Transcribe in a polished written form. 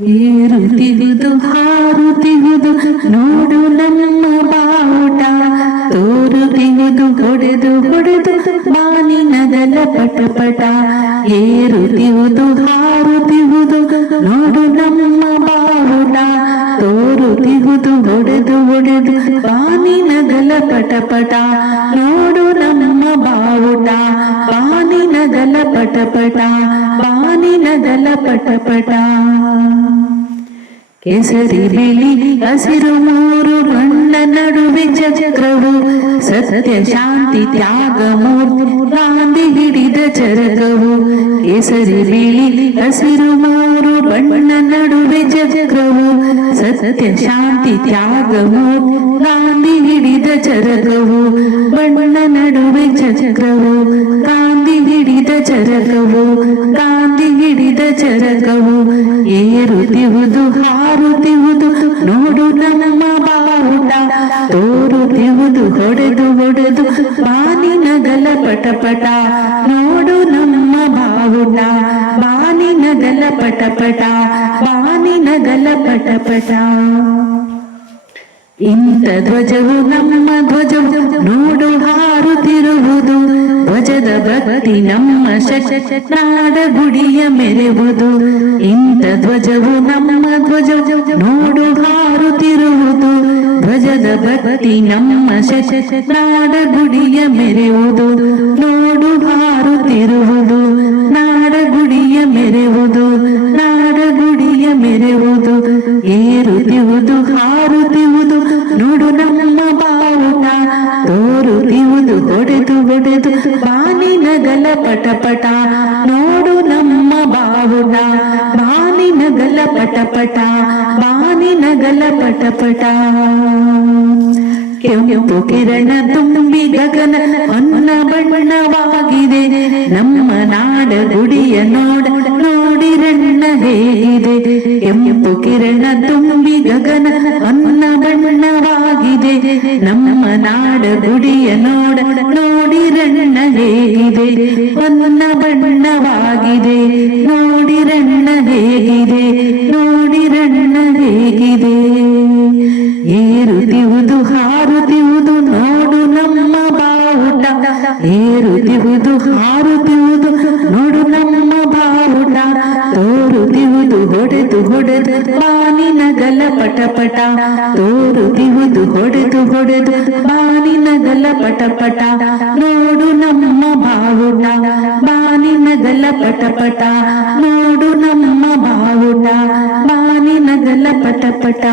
ಏರುತ್ತಿಹುದು ಹಾರುತ್ತಿಹುದು ನೋಡು ನಮ್ಮ ಬಾವುಟ, ತೋರುತ್ತಿಹುದು ಹೊಡೆದು ಹೊಡೆದು ಬಾನಿನದಲ ಪಟಪಟ. ಏರುತ್ತಿಹುದು ಹಾರುತ್ತಿಹುದು ನೋಡು ನಮ್ಮ ಬಾವುಟ, ತೋರುತ್ತಿಹುದು ಹೊಡೆದು ಹೊಡೆದು ಬಾನಿನದಲ ಪಟಪಟ. ನೋಡು ನಮ್ಮ ಬಾವುಟ, ಬಾನಿನದಲ ಪಟಪಟ, ಬಾನಿನದಲ ಪಟಪಟ. ಕೇಸರಿ ಬಿಳಿ ಹಸಿರು ಮೂರು ಬಣ್ಣ ನಡುವೆ ಚಕ್ರವು, ಸತ್ಯ ಶಾಂತಿ ತ್ಯಾಗ ಮೂರ್ತಿ ಗಾಂಧಿ ಹಿಡಿದ ಚರಕವು. ಕೇಸರಿ ಬಿಳಿ ಹಸಿರು ಮೂರು ಬಣ್ಣ ನಡುವೆ ಚಕ್ರವು, ಸತ್ಯ ಶಾಂತಿ ತ್ಯಾಗ ಮೂರ್ತಿ ಗಾಂಧಿ ಹಿಡಿದ ಚರಕವು. ಬಣ್ಣ ನಡುವೆ ಚಕ್ರವು, ಗಾಂಧಿ ಹಿಡಿದ ಚರಕವು, ಗಾಂಧಿ ಹಿಡಿದ ಚರಕವು. ಏರುತ್ತಿಹುದು ಹಾರುತ್ತಿಹುದು ನೋಡು ನಮ್ಮ ಬಾವುಟ, ತೋರುತ್ತಿಹುದು ಹೊಡೆದು ಹೊಡೆದು ಬಾನಿನದಲ ಪಟಪಟ. ನೋಡು ನಮ್ಮ ಬಾವುಟ, ಬಾನಿನದಲ ಪಟಪಟ, ಬಾನಿನದಲ ಪಟಪಟ. ಇಂಥ ಧ್ವಜವು ನಮ್ಮ ಧ್ವಜವು ನೋಡು ಹಾರುತ್ತಿರುವುದು, ಧ್ವಜದ ಭಕ್ತಿ ನಮ್ಮ ನಾಡ ಗುಡಿಯ ಮೆರೆವುದು. ಇಂಥ ಧ್ವಜವು ನಮ್ಮ ಧ್ವಜವು ನೋಡು ಹಾರುತ್ತಿರುವುದು, ಧ್ವಜದ ಭಕ್ತಿ ನಮ್ಮ ನಾಡ ಗುಡಿಯ ಮೆರೆವುದು. ನೋಡು ಹಾರುತ್ತಿರುವುದು, ನಾಡ ಗುಡಿಯ ಮೆರೆವುದು, ನಾಡ ಗುಡಿಯ ಮೆರೆವುದು. ಏರುತ್ತಿಹುದು ಹಾರುತ್ತಿಹುದು ನೋಡು ನಮ್ಮ ಬಾವುಟ, ತೋರುತ್ತಿಹುದು ಹೊಡೆದು ಹೊಡೆದು ಬಾನಿನದಲ ಪಟಪಟ. ನೋಡು ನಮ್ಮ ಬಾವುಟ, ಬಾನಿನದಲ ಪಟಪಟ, ಬಾನಿನದಲ ಪಟಪಟ. ಕೆಂಪು ಕಿರಣ ತುಂಬಿ ಗಗನ ಹೊನ್ನ ಬಣ್ಣವಾಗಿದೆ, ನಮ್ಮ ನಾಡ ಗುಡಿಯ ನೋಡಿರಣ್ಣ ಹೇಗಿದೆ. ಕೆಂಪು ಕಿರಣ ತುಂಬಿ ಗಗನ ಹೊನ್ನ ಬಣ್ಣವಾಗಿದೆ, ನಮ್ಮ ನಾಡ ಗುಡಿಯ ನೋಡಿರಣ್ಣ ಹೇಗಿದೆ. ಹೊನ್ನ ಬಣ್ಣವಾಗಿದೆ, ನೋಡಿರಣ್ಣ ಹೇಗಿದೆ, ನೋಡಿರಣ್ಣ ಹೇಗಿದೆ. ಏರುತ್ತಿಹುದು ಹಾರುತ್ತಿಹುದು ನೋಡು ನಮ್ಮ ಬಾವುಟ, ಏರುತ್ತಿಹುದು ಹಾರುತ್ತಿಹುದು ನೋಡು ನಮ್ಮ ಬಾವುಟ, ತೋರುತ್ತಿಹುದು ಹೊಡೆದು ಹೊಡೆದು ಬಾನಿನದಲ ಪಟಪಟ. ತೋರುತ್ತಿಹುದು ಹೊಡೆದು ಹೊಡೆದು ಬಾನಿನದಲ ಪಟಪಟ. ನೋಡು ನಮ್ಮ ಬಾವುಟ, ಬಾನಿನದಲ ಪಟಪಟ, ನೋಡು ನಮ್ಮ ಬಾವುಟ, ಬಾನಿನದಲ ಪಟಪಟ.